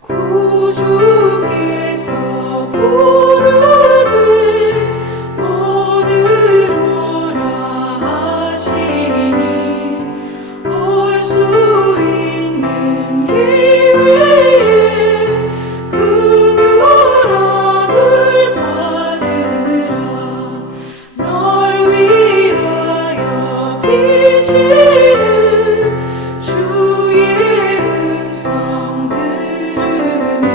구주께서 부르되 오늘 오라 하시니 올 수 있는 기회에 긍휼함을 받으라. 널 위하여 비치는 주의 음성 들으며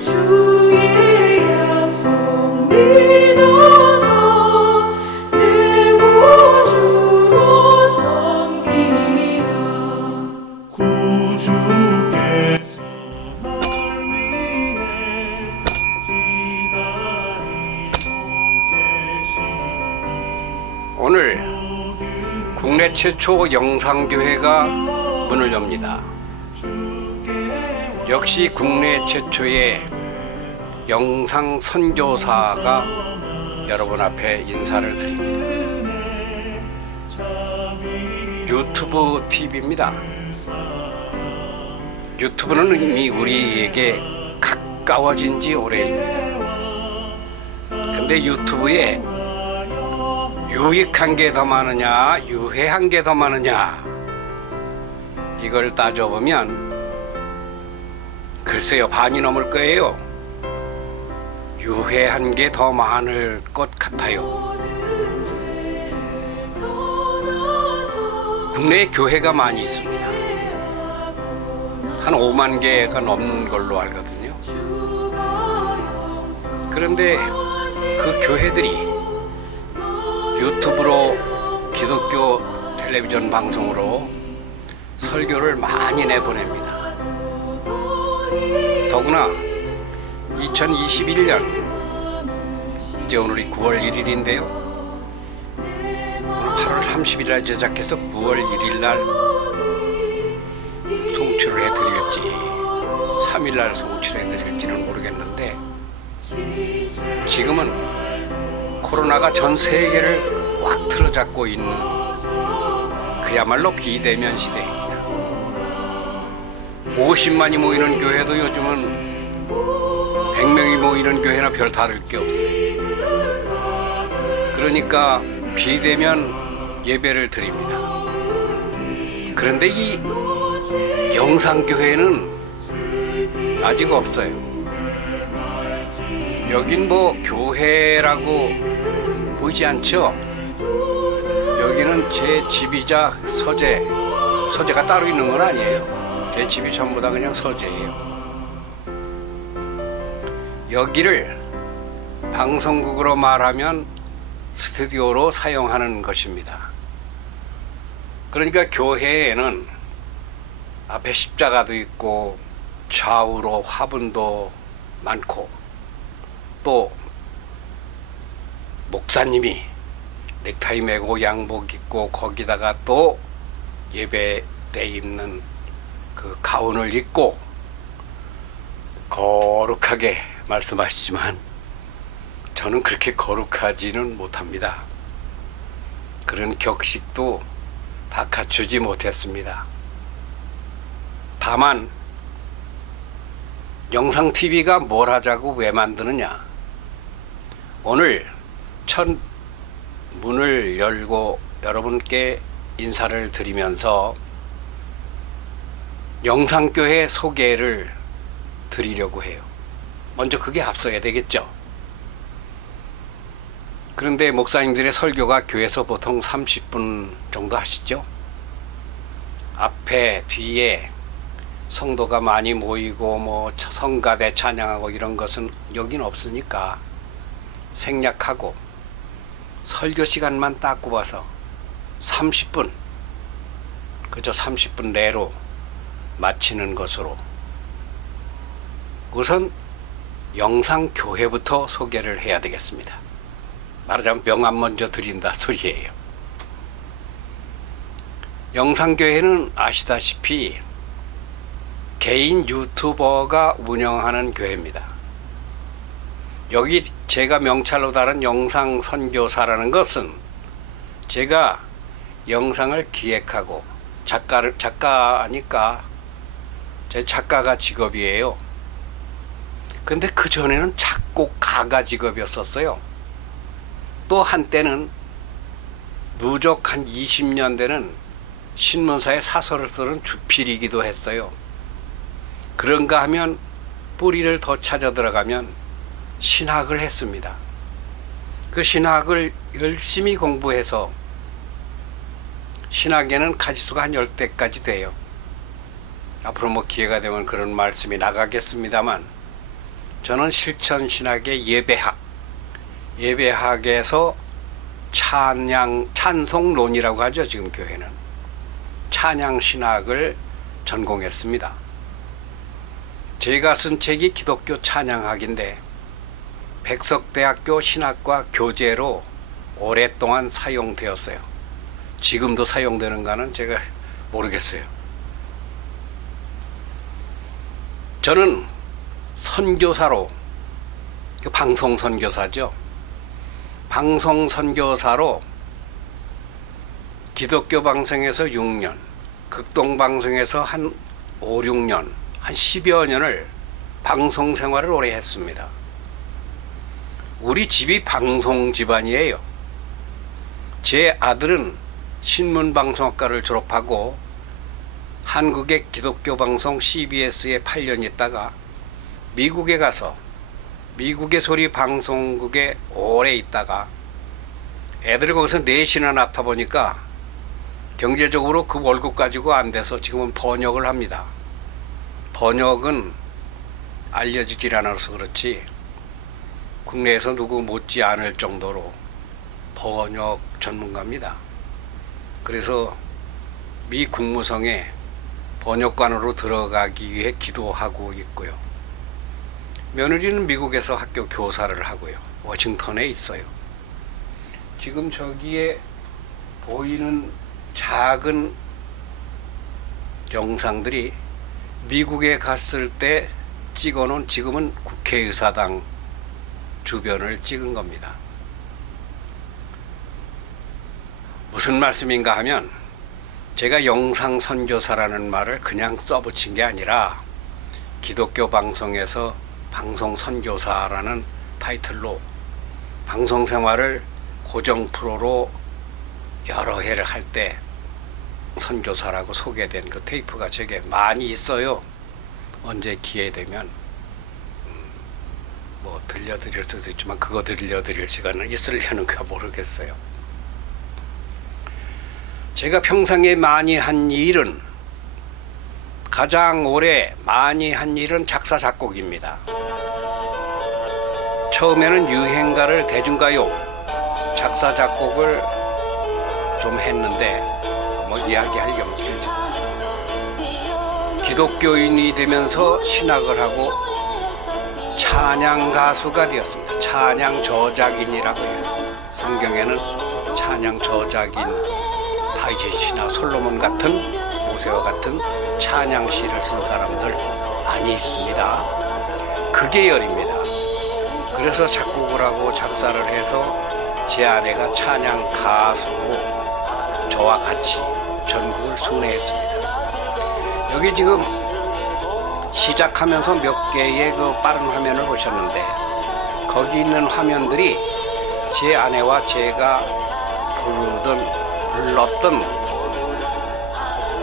주의 약속 믿어서 내 구주로 섬기라. 구주께서 널 위해 기다리고 계시니 오늘 국내 최초 영상교회가 문을 엽니다. 역시 국내 최초의 영상 선교사가 여러분 앞에 인사를 드립니다. 유튜브 TV입니다. 유튜브는 이미 우리에게 가까워진 지 오래입니다. 근데 유튜브에 유익한 게 더 많으냐, 유해한 게 더 많으냐, 이걸 따져보면 글쎄요, 반이 넘을 거예요. 유해한 게 더 많을 것 같아요. 국내에 교회가 많이 있습니다. 한 5만 개가 넘는 걸로 알거든요. 그런데 그 교회들이 유튜브로 기독교 텔레비전 방송으로 설교를 많이 내보냅니다. 더구나 2021년 이제 오늘이 9월 1일인데요. 오늘 8월 30일날 제작해서 9월 1일날 송출을 해드릴지 3일날 송출해드릴지는 모르겠는데, 지금은 코로나가 전 세계를 꽉 틀어잡고 있는 그야말로 비대면 시대입니다. 50만이 모이는 교회도 요즘은 100명이 모이는 교회나 별 다를 게 없어요. 그러니까 비대면 예배를 드립니다. 그런데 이 영상교회는 아직 없어요. 여긴 뭐 교회라고 보이지 않죠? 여기는 제 집이자 서재가 따로 있는 건 아니에요. 제 집이 전부 다 그냥 서재예요. 여기를 방송국으로 말하면 스튜디오로 사용하는 것입니다. 그러니까 교회에는 앞에 십자가도 있고 좌우로 화분도 많고, 또 목사님이 넥타이 매고 양복 입고 거기다가 또 예배 때 입는 그 가운을 입고 거룩하게 말씀하시지만 저는 그렇게 거룩하지는 못합니다. 그런 격식도 다 갖추지 못했습니다. 다만 영상 TV가 뭘 하자고 왜 만드느냐, 오늘 첫 문을 열고 여러분께 인사를 드리면서 영상교회 소개를 드리려고 해요. 먼저 그게 앞서야 되겠죠. 그런데 목사님들의 설교가 교회에서 보통 30분 정도 하시죠. 앞에 뒤에 성도가 많이 모이고 뭐 성가대 찬양하고 이런 것은 여긴 없으니까 생략하고 설교 시간만 딱 꼽아서 30분, 그저 30분 내로 마치는 것으로 우선 영상교회부터 소개를 해야 되겠습니다. 말하자면 명함 먼저 드린다 소리예요. 영상교회는 아시다시피 개인 유튜버가 운영하는 교회입니다. 여기 제가 명찰로 다른 영상 선교사라는 것은 제가 영상을 기획하고 작가니까 제 작가가 직업이에요. 근데 그 전에는 작곡가가 직업이었었어요. 또 한때는 무적 한 20년 되는 신문사에 사설을 쓰는 주필이기도 했어요. 그런가 하면 뿌리를 더 찾아 들어가면 신학을 했습니다. 그 신학을 열심히 공부해서 신학에는 가지수가 한 10대까지 돼요. 앞으로 뭐 기회가 되면 그런 말씀이 나가겠습니다만, 저는 실천신학의 예배학에서 찬송론이라고 하죠. 지금 교회는 찬양신학을 전공했습니다. 제가 쓴 책이 기독교 찬양학인데 백석대학교 신학과 교재로 오랫동안 사용되었어요. 지금도 사용되는가는 제가 모르겠어요. 저는 선교사로, 방송 선교사죠. 방송 선교사로 기독교 방송에서 6년, 극동 방송에서 한 5, 6년, 한 10여 년을 방송 생활을 오래 했습니다. 우리 집이 방송 집안이에요. 제 아들은 신문방송학과를 졸업하고 한국의 기독교 방송 CBS에 8년 있다가 미국에 가서 미국의 소리 방송국에 오래 있다가 애들이 거기서 넷이나 낳다 보니까 경제적으로 그 월급 가지고 안 돼서 지금은 번역을 합니다. 번역은 알려지질 않아서 그렇지 국내에서 누구 못지 않을 정도로 번역 전문가입니다. 그래서 미 국무성에 번역관으로 들어가기 위해 기도하고 있고요. 며느리는 미국에서 학교 교사를 하고요. 워싱턴에 있어요. 지금 저기에 보이는 작은 영상들이 미국에 갔을 때 찍어놓은, 지금은 국회의사당 주변을 찍은 겁니다. 무슨 말씀인가 하면, 제가 영상 선교사라는 말을 그냥 써붙인 게 아니라 기독교 방송에서 방송 선교사라는 타이틀로 방송 생활을 고정 프로로 여러 해를 할 때 선교사라고 소개된 그 테이프가 제게 많이 있어요. 언제 기회 되면 뭐 들려드릴 수도 있지만 그거 들려드릴 시간은 있으려는가 모르겠어요. 제가 평생에 많이 한 일은, 가장 오래 많이 한 일은 작사 작곡입니다. 처음에는 유행가를 대중가요 작사 작곡을 좀 했는데 뭐 이야기하려면 기독교인이 되면서 신학을 하고 찬양 가수가 되었습니다. 찬양 저작인이라고 해요. 성경에는 찬양 저작인 다윗이나 솔로몬 같은, 모세와 같은 찬양 시를 쓴 사람들 많이 있습니다. 그 계열입니다. 그래서 작곡을 하고 작사를 해서 제 아내가 찬양 가수로 저와 같이 전국을 순회했습니다. 여기 지금 시작하면서 몇 개의 그 빠른 화면을 보셨는데, 거기 있는 화면들이 제 아내와 제가 불렀던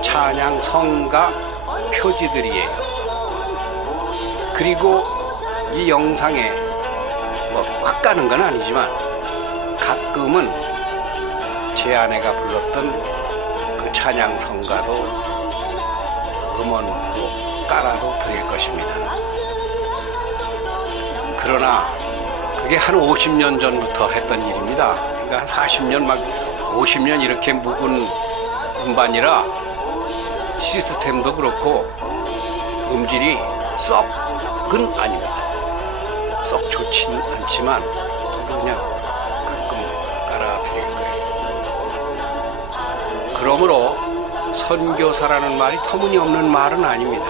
찬양 성가 표지들이에요. 그리고 이 영상에 뭐 꽉 가는 건 아니지만 가끔은 제 아내가 불렀던 그 찬양 성가도 음원으로 깔아도 드릴 것입니다. 그러나 그게 한 50년 전부터 했던 일입니다. 그러니까 한 40년, 막 50년 이렇게 묵은 음반이라 시스템도 그렇고 음질이 썩은 아닙니다. 썩 좋진 않지만 저도 그냥 가끔 깔아드릴 거예요. 그러므로 선교사라는 말이 터무니없는 말은 아닙니다.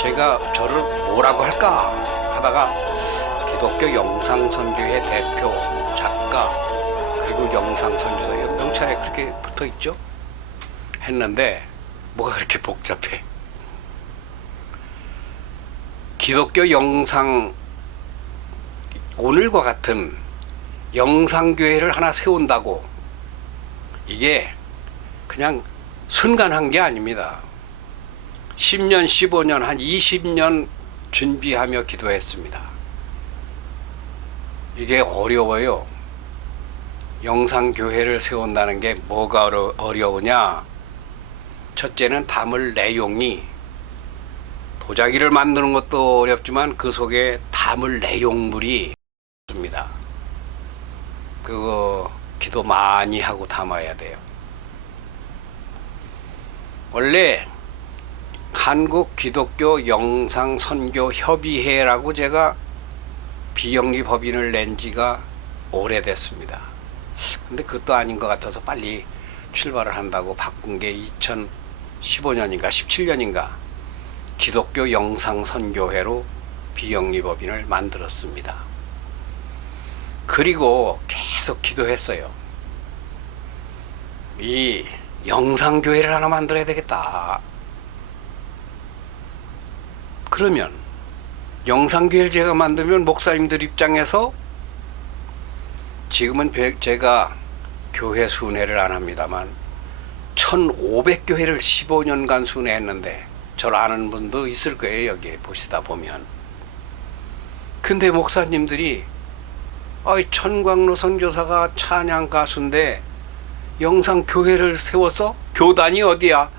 제가 저를 뭐라고 할까 하다가 기독교 영상선교회 대표, 작가, 그리고 영상선교사 명찰에 그렇게 붙어있죠? 했는데 뭐가 그렇게 복잡해. 기독교 영상, 오늘과 같은 영상교회를 하나 세운다고 이게 그냥 순간한 게 아닙니다. 10년, 15년, 한 20년 준비하며 기도했습니다. 이게 어려워요. 영상교회를 세운다는 게 뭐가 어려우냐? 첫째는 담을 내용이, 도자기를 만드는 것도 어렵지만 그 속에 담을 내용물이 없습니다. 그거 기도 많이 하고 담아야 돼요. 원래 한국 기독교 영상 선교 협의회라고 제가 비영리 법인을 낸 지가 오래됐습니다. 근데 그것도 아닌 것 같아서 빨리 출발을 한다고 바꾼 게 2015년인가 17년인가 기독교 영상 선교회로 비영리 법인을 만들었습니다. 그리고 계속 기도했어요. 이 영상교회를 하나 만들어야 되겠다. 그러면 영상교회를 제가 만들면 목사님들 입장에서, 지금은 제가 교회 순회를 안 합니다만 1500교회를 15년간 순회했는데 저를 아는 분도 있을 거예요. 여기에 보시다 보면. 근데 목사님들이 천광로 선교사가 찬양 가수인데 영상교회를 세워서 교단이 어디야?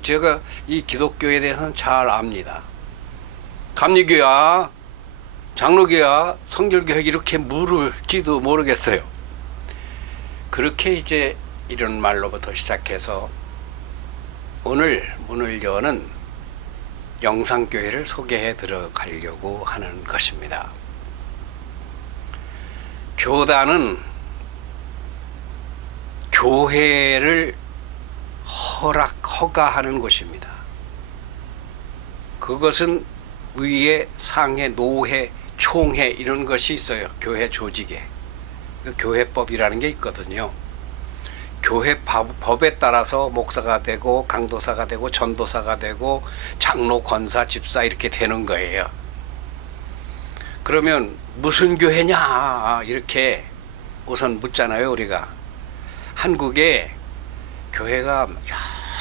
제가 이 기독교에 대해서는 잘 압니다. 감리교야, 장로교야, 성결교회 이렇게 물을지도 모르겠어요. 그렇게 이제 이런 말로부터 시작해서 오늘 문을 여는 영상교회를 소개해 들어가려고 하는 것입니다. 교단은 교회를 허가하는 곳입니다. 그것은 위에 상회, 노회, 총회 이런 것이 있어요. 교회 조직에. 그 교회법이라는 게 있거든요. 교회 법에 따라서 목사가 되고 강도사가 되고 전도사가 되고 장로, 권사, 집사 이렇게 되는 거예요. 그러면 무슨 교회냐 이렇게 우선 묻잖아요. 우리가 한국에 교회가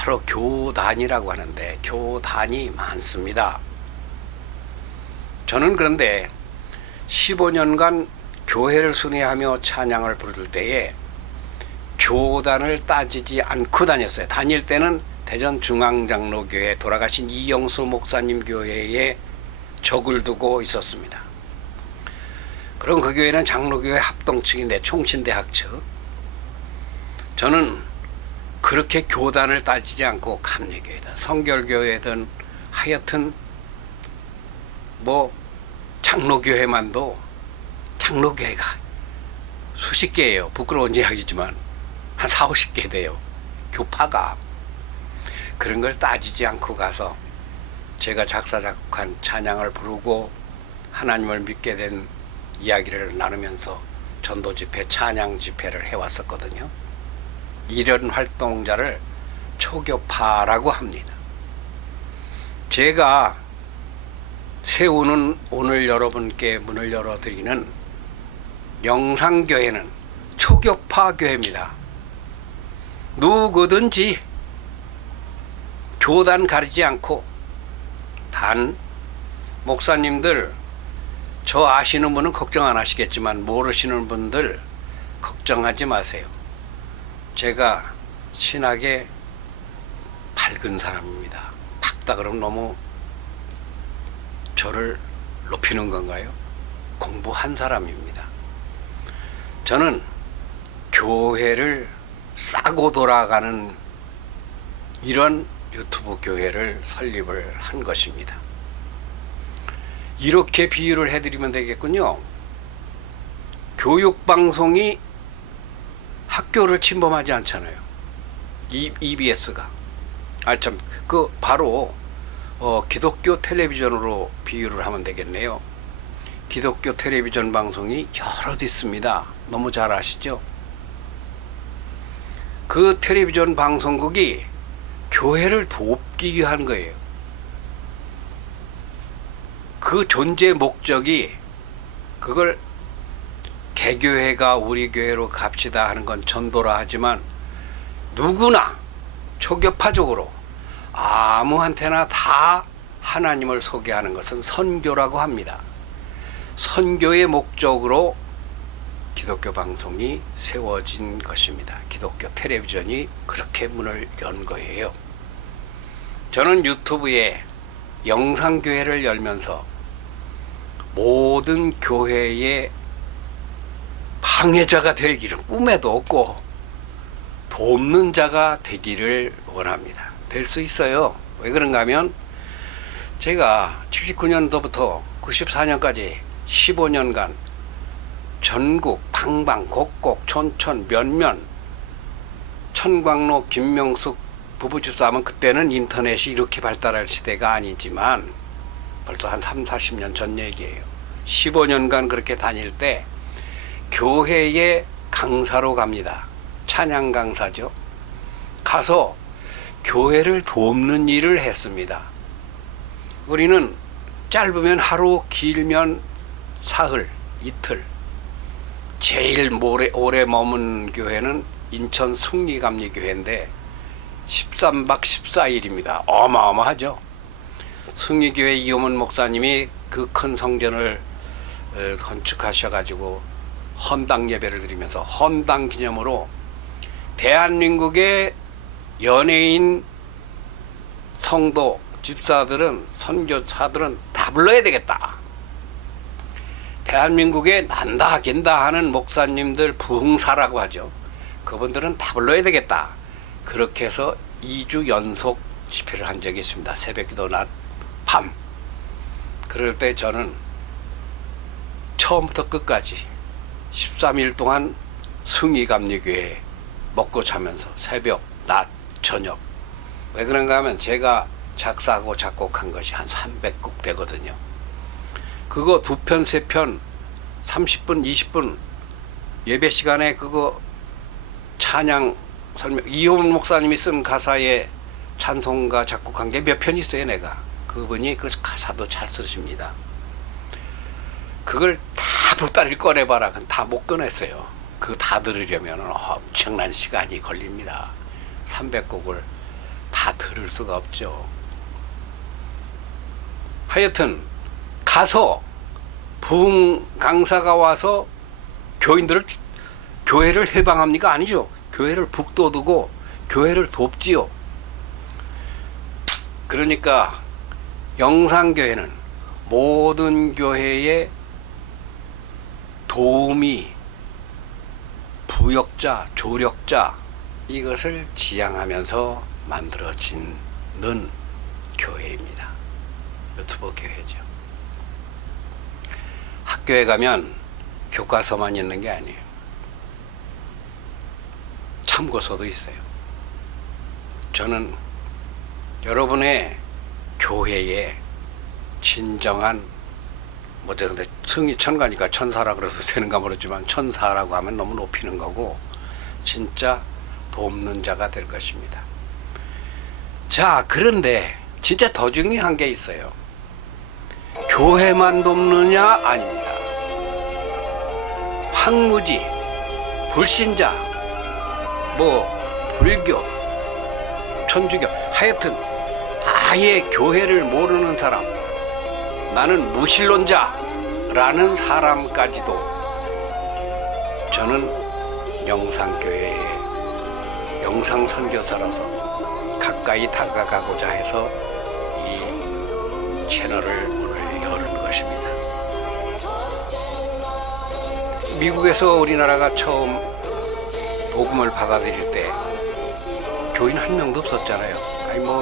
여러 교단이라고 하는데 교단이 많습니다. 저는 그런데 15년간 교회를 순회하며 찬양을 부를 때에 교단을 따지지 않고 다녔어요. 다닐 때는 대전 중앙장로교회 돌아가신 이영수 목사님 교회에 적을 두고 있었습니다. 그럼 그 교회는 장로교회 합동측인데 총신대학 측. 저는 그렇게 교단을 따지지 않고 감리교회든 성결교회든 하여튼 뭐 장로교회만도 장로교회가 수십 개예요. 부끄러운 이야기지만 한 4, 50개 돼요. 교파가. 그런 걸 따지지 않고 가서 제가 작사 작곡한 찬양을 부르고 하나님을 믿게 된 이야기를 나누면서 전도 집회, 찬양 집회를 해왔었거든요. 이런 활동자를 초교파라고 합니다. 제가 세우는 오늘 여러분께 문을 열어드리는 영상교회는 초교파 교회입니다. 누구든지 교단 가리지 않고, 단 목사님들 저 아시는 분은 걱정 안 하시겠지만 모르시는 분들 걱정하지 마세요. 제가 신학에 밝은 사람입니다. 밝다 그러면 너무 저를 높이는 건가요? 공부한 사람입니다. 저는 교회를 싸고 돌아가는 이런 유튜브 교회를 설립을 한 것입니다. 이렇게 비유를 해드리면 되겠군요. 교육방송이 학교를 침범하지 않잖아요. EBS가. 바로 기독교 텔레비전으로 비유를 하면 되겠네요. 기독교 텔레비전 방송이 여럿 있습니다. 너무 잘 아시죠? 그 텔레비전 방송국이 교회를 돕기 위한 거예요. 그 존재 목적이 그걸 개교회가 우리 교회로 갑시다 하는 건 전도라 하지만 누구나 초교파적으로 아무한테나 다 하나님을 소개하는 것은 선교라고 합니다. 선교의 목적으로 기독교 방송이 세워진 것입니다. 기독교 텔레비전이 그렇게 문을 연 거예요. 저는 유튜브에 영상교회를 열면서 모든 교회의 방해자가 될 길은 꿈에도 없고 돕는 자가 되기를 원합니다. 될 수 있어요. 왜 그런가 하면 제가 79년도부터 94년까지 15년간 전국 방방곡곡 촌촌 면면 천광로 김명숙 부부집사하면 그때는 인터넷이 이렇게 발달할 시대가 아니지만 벌써 한 3, 40년 전 얘기예요. 15년간 그렇게 다닐 때 교회에 강사로 갑니다. 찬양 강사죠. 가서 교회를 돕는 일을 했습니다. 우리는 짧으면 하루, 길면 사흘, 이틀. 제일 오래 머문 교회는 인천 숭리감리교회인데 13박 14일입니다. 어마어마하죠. 숭리교회 이호문 목사님이 그 큰 성전을 건축하셔가지고 헌당 예배를 드리면서 헌당 기념으로 대한민국의 연예인 성도 집사들은 선교사들은 다 불러야 되겠다. 대한민국에 난다 긴다 하는 목사님들 부흥사라고 하죠. 그분들은 다 불러야 되겠다. 그렇게 해서 2주 연속 집회를 한 적이 있습니다. 새벽기도 낮 밤. 그럴 때 저는 처음부터 끝까지 13일 동안 숭이감리교회 먹고 자면서 새벽, 낮, 저녁. 왜 그런가 하면 제가 작사하고 작곡한 것이 한 300곡 되거든요. 그거 2편, 3편, 30분, 20분 예배 시간에 그거 찬양 설명, 이호문 목사님이 쓴 가사에 찬송가 작곡한 게 몇 편 있어요, 내가. 그분이 그 가사도 잘 쓰십니다. 그걸 다 보따리를 꺼내봐라. 다 못 꺼냈어요. 그거 다 들으려면 엄청난 시간이 걸립니다. 300곡을 다 들을 수가 없죠. 하여튼 가서 부흥 강사가 와서 교회를 해방합니까? 아니죠. 교회를 북돋우고 교회를 돕지요. 그러니까 영상교회는 모든 교회의 도우미, 부역자, 조력자 이것을 지향하면서 만들어지는 교회입니다. 유튜브 교회죠. 학교에 가면 교과서만 있는 게 아니에요. 참고서도 있어요. 저는 여러분의 교회에 진정한 근데 승이 천가니까 천사라 그래서 되는가 모르지만 천사라고 하면 너무 높이는 거고 진짜 돕는 자가 될 것입니다. 자, 그런데 진짜 더 중요한 게 있어요. 교회만 돕느냐? 아닙니다. 황무지, 불신자, 불교, 천주교, 하여튼 아예 교회를 모르는 사람, 나는 무신론자라는 사람까지도 저는 영상교회의 영상선교사로서 가까이 다가가고자 해서 이 채널을 문을 여는 것입니다. 미국에서 우리나라가 처음 복음을 받아들일 때 교인 한 명도 없었잖아요.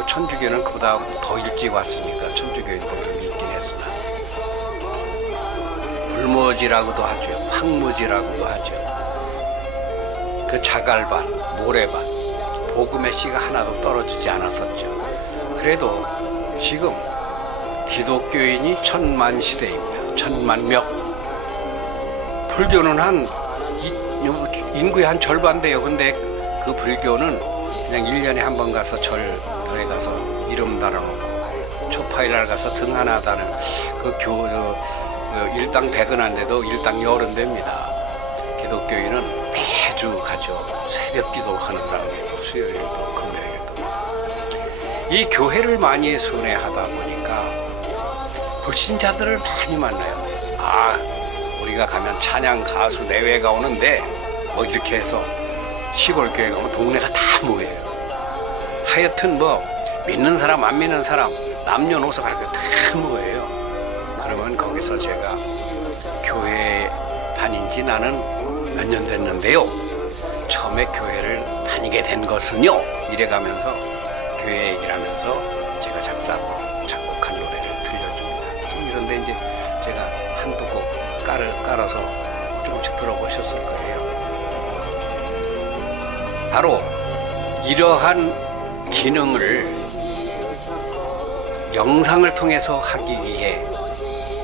천주교는 그보다 더 일찍 왔으니까 천주교인도 좀 있긴 했으나 불모지라고도 하죠. 황무지라고도 하죠. 그 자갈밭, 모래밭, 복음의 씨가 하나도 떨어지지 않았었죠. 그래도 지금 기독교인이 1000만 시대입니다. 1000만 명. 불교는 인구의 한 절반 돼요. 근데 그 불교는 그냥 1년에 한 번 가서 절에 가서 이름 달아놓고 초파일날 가서 등 하나 다는 일당 100은 안 돼도 일당 10은 됩니다. 기독교인은 매주 가죠. 새벽 기도하는 사람이 있고 수요일도 금요일도. 이 교회를 많이 순회하다 보니까 불신자들을 많이 만나요. 아, 우리가 가면 찬양 가수 내외가 오는데 뭐 이렇게 해서 시골 교회 가면 동네가 다 모여요. 하여튼 뭐 믿는 사람 안 믿는 사람 남녀노소 가르쳐 다 모여요. 그러면 거기서 제가 교회 다닌 지 나는 몇 년 됐는데요. 처음에 교회를 다니게 된 것은요. 이래가면서 교회 얘기를 하면서 제가 작곡한 노래를 들려줍니다. 이런데 이제 제가 한두 곡 깔아서 조금씩 들어보셨을 거예요. 바로 이러한 기능을 영상을 통해서 하기 위해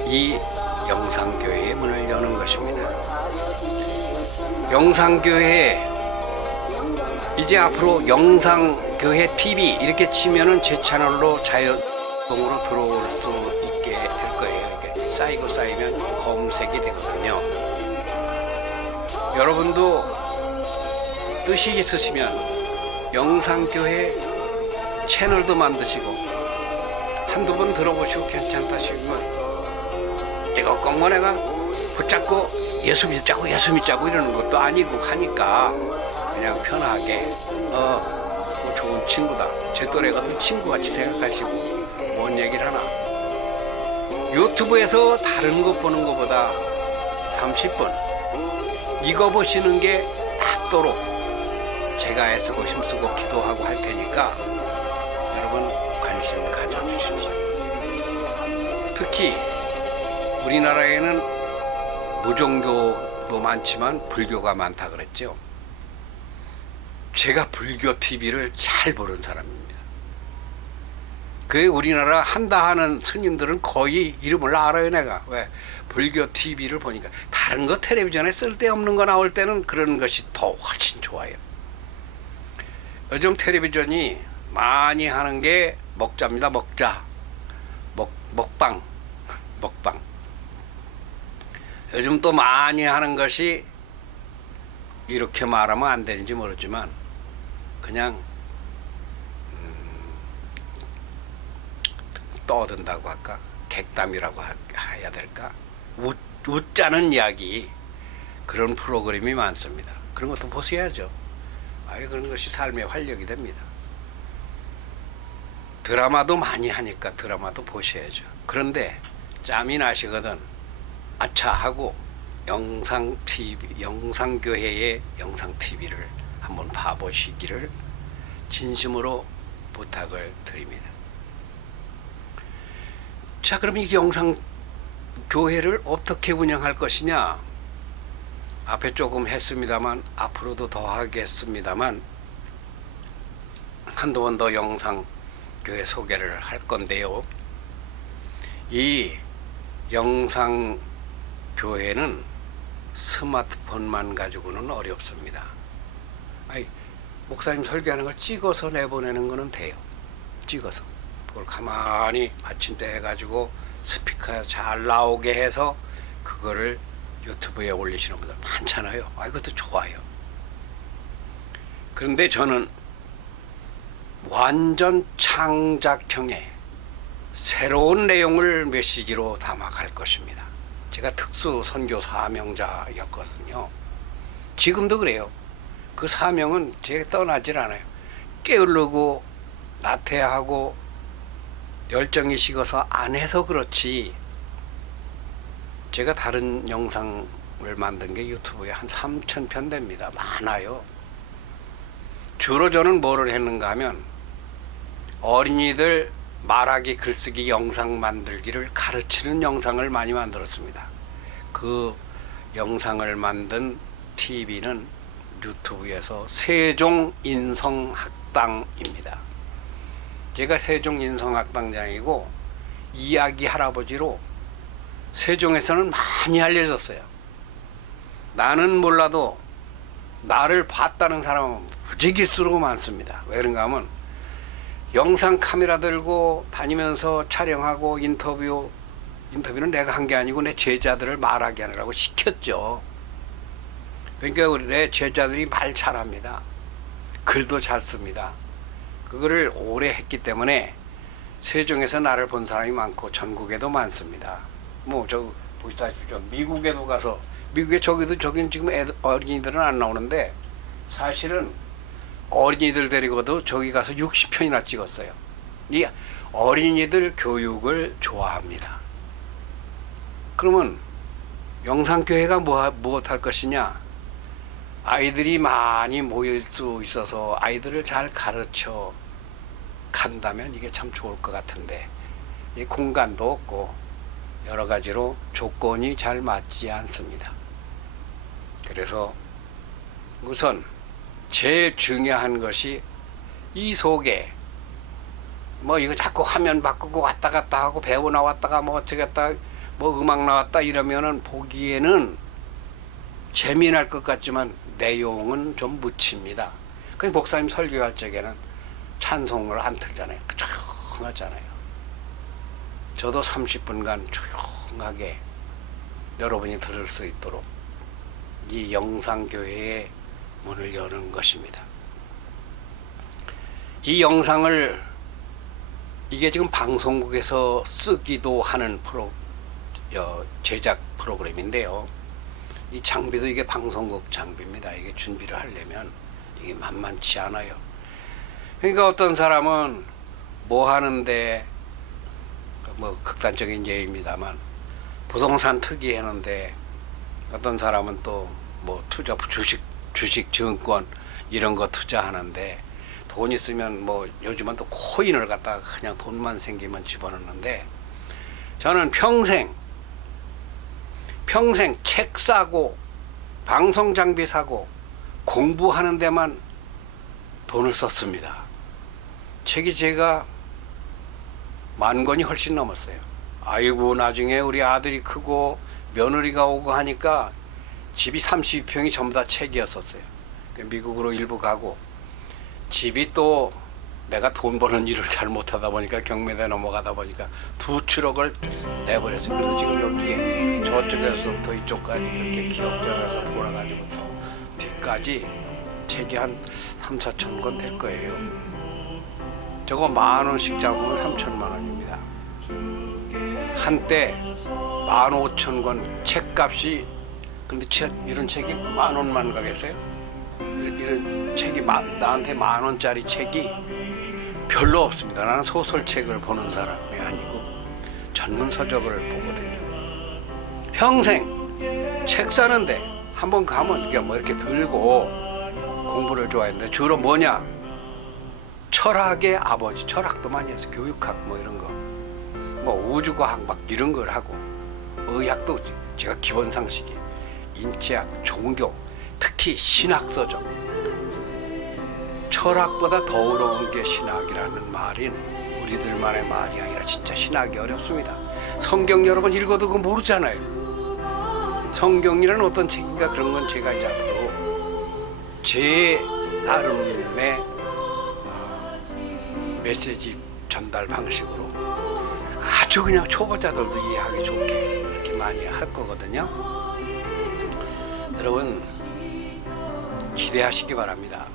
이 영상교회의 문을 여는 것입니다. 영상교회, 이제 앞으로 영상교회 TV 이렇게 치면은 제 채널로 자연동으로 들어올 수 있게 될 거예요. 이렇게 쌓이고 쌓이면 검색이 되거든요. 여러분도 뜻이 있으시면 영상교회 채널도 만드시고 한두 번 들어보시고 괜찮다 싶으면 이거 꼭 내가 붙잡고 예수 믿자고 이러는 것도 아니고 하니까 그냥 편하게 뭐 좋은 친구다, 제 또래 같은 친구같이 생각하시고 뭔 얘기를 하나, 유튜브에서 다른 것 보는 것보다 30분 이거 보시는 게 낫도록 제가 애쓰고 힘쓰고 기도하고 할 테니까 여러분 관심 가져주십시오. 특히 우리나라에는 무종교도 많지만 불교가 많다 그랬죠. 제가 불교 TV를 잘 보는 사람입니다. 그 우리나라 한다 하는 스님들은 거의 이름을 알아요. 내가 왜 불교 TV를 보니까 다른 거 텔레비전에 쓸데없는 거 나올 때는 그런 것이 더 훨씬 좋아요. 요즘 텔레비전이 많이 하는 게 먹자입니다. 먹방. 요즘 또 많이 하는 것이 이렇게 말하면 안 되는지 모르지만 그냥 떠든다고 할까? 객담이라고 해야 될까? 웃자는 이야기, 그런 프로그램이 많습니다. 그런 것도 보셔야죠. 그런 것이 삶의 활력이 됩니다. 드라마도 많이 하니까 드라마도 보셔야죠. 그런데 짬이 나시거든 아차 하고 영상교회의 영상TV를 한번 봐보시기를 진심으로 부탁을 드립니다. 자, 그럼 이 영상교회를 어떻게 운영할 것이냐? 앞에 조금 했습니다만 앞으로도 더 하겠습니다만 한두 번 더 영상교회 소개를 할 건데요. 이 영상교회는 스마트폰만 가지고는 어렵습니다. 목사님 설교하는 걸 찍어서 내보내는 거는 돼요. 찍어서 그걸 가만히 받침대 해가지고 스피커에 잘 나오게 해서 그거를 유튜브에 올리시는 분들 많잖아요. 이것도 좋아요. 그런데 저는 완전 창작형의 새로운 내용을 메시지로 담아갈 것입니다. 제가 특수 선교 사명자였거든요. 지금도 그래요. 그 사명은 제가 떠나질 않아요. 게으르고 나태하고 열정이 식어서 안 해서 그렇지, 제가 다른 영상을 만든 게 유튜브에 한 3,000편 됩니다. 많아요. 주로 저는 뭐를 했는가 하면 어린이들 말하기, 글쓰기, 영상 만들기를 가르치는 영상을 많이 만들었습니다. 그 영상을 만든 TV는 유튜브에서 세종인성학당입니다. 제가 세종인성학당장이고 이야기 할아버지로 세종에서는 많이 알려졌어요. 나는 몰라도 나를 봤다는 사람은 무지개수로 많습니다. 왜 그런가 하면 영상 카메라 들고 다니면서 촬영하고 인터뷰 인터뷰는 내가 한 게 아니고 내 제자들을 말하게 하느라고 시켰죠. 그러니까 우리 내 제자들이 말 잘합니다. 글도 잘 씁니다. 그거를 오래 했기 때문에 세종에서 나를 본 사람이 많고 전국에도 많습니다. 뭐 저 보시다시피 미국에도 가서 미국에 저기는 지금 어린이들은 안 나오는데 사실은 어린이들 데리고도 저기 가서 60편이나 찍었어요. 이 어린이들 교육을 좋아합니다. 그러면 영상교회가 무엇할 것이냐? 아이들이 많이 모일 수 있어서 아이들을 잘 가르쳐 간다면 이게 참 좋을 것 같은데 이 공간도 없고 여러 가지로 조건이 잘 맞지 않습니다. 그래서 우선 제일 중요한 것이 이 속에 뭐 이거 자꾸 화면 바꾸고 왔다 갔다 하고 배우 나왔다가 뭐 어쩌겠다 뭐 음악 나왔다 이러면은 보기에는 재미날 것 같지만 내용은 좀 묻힙니다. 그 목사님 설교할 적에는 찬송을 안 틀잖아요. 조용하잖아요. 저도 30분간 조용하게 여러분이 들을 수 있도록 이 영상교회의 문을 여는 것입니다. 이 영상을 이게 지금 방송국에서 쓰기도 하는 제작 프로그램인데요. 이 장비도 이게 방송국 장비입니다. 이게 준비를 하려면 이게 만만치 않아요. 그러니까 어떤 사람은 뭐 하는데 뭐 극단적인 예입니다만 부동산 투기 하는데 어떤 사람은 또 뭐 투자 주식 증권 이런 거 투자하는데 돈 있으면 뭐 요즘은 또 코인을 갖다가 그냥 돈만 생기면 집어넣는데 저는 평생 책 사고 방송 장비 사고 공부하는 데만 돈을 썼습니다. 책이 제가 10,000권이 훨씬 넘었어요. 아이고 나중에 우리 아들이 크고 며느리가 오고 하니까 집이 32평이 전부 다 책이었었어요. 미국으로 일부 가고 집이 또 내가 돈 버는 일을 잘 못하다 보니까 경매대 넘어가다 보니까 2트럭을 내버렸어요. 그래서 지금 여기에 저쪽에서부터 이쪽까지 이렇게 기역전에서 돌아가지고 뒤까지 책이 한 3,000~4,000 권 될 거예요. 저거 10,000원씩 잡으면 3,000만 원입니다. 한때 15,000권 책값이 근데 이런 책이 10,000원만 가겠어요? 이런 책이 나한테 10,000원짜리 책이 별로 없습니다. 나는 소설책을 보는 사람이 아니고 전문 서적을 보거든요. 평생 책 사는데 한번 가면 이게 뭐 이렇게 들고 공부를 좋아했는데 주로 뭐냐? 철학의 아버지, 철학도 많이 했어요. 교육학 뭐 이런 거, 뭐 우주과학 막 이런 걸 하고 의학도 제가 기본 상식이 인체학, 종교, 특히 신학서적. 철학보다 더 어려운 게 신학이라는 말인 우리들만의 말이 아니라 진짜 신학이 어렵습니다. 성경 여러분 읽어도 그거 모르잖아요. 성경이라는 어떤 책인가 그런 건 제가 이제 앞으로 제 나름의 메시지 전달 방식으로 아주 그냥 초보자들도 이해하기 좋게 이렇게 많이 할 거거든요. 여러분 기대하시기 바랍니다.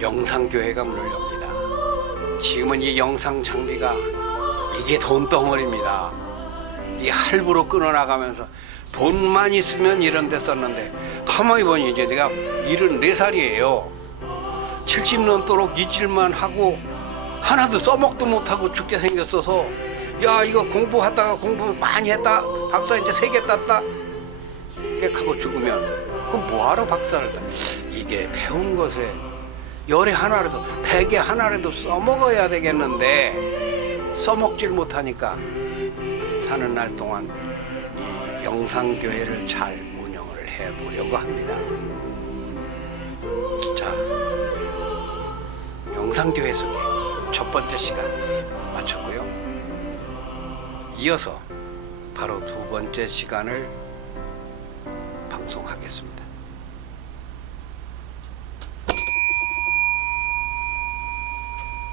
영상교회가 문을 엽니다. 지금은 이 영상 장비가 이게 돈덩어리입니다. 이 할부로 끊어나가면서 돈만 있으면 이런 데 썼는데 가만히 보니 이제 내가 74살이에요. 70 넘도록 잊질만 하고 하나도 써먹도 못하고 죽게 생겼어서 야 이거 공부하다가 공부 많이 했다 박사 이제 3개 땄다 깨하고 죽으면 그럼 뭐하러 박사를 따? 이게 배운 것에 열에 하나라도 100에 하나라도 써먹어야 되겠는데 써먹질 못하니까 사는 날 동안 이 영상교회를 잘 운영을 해보려고 합니다. 자, 영상교회 속에 첫 번째 시간 마쳤고요. 이어서 바로 두 번째 시간을 방송하겠습니다.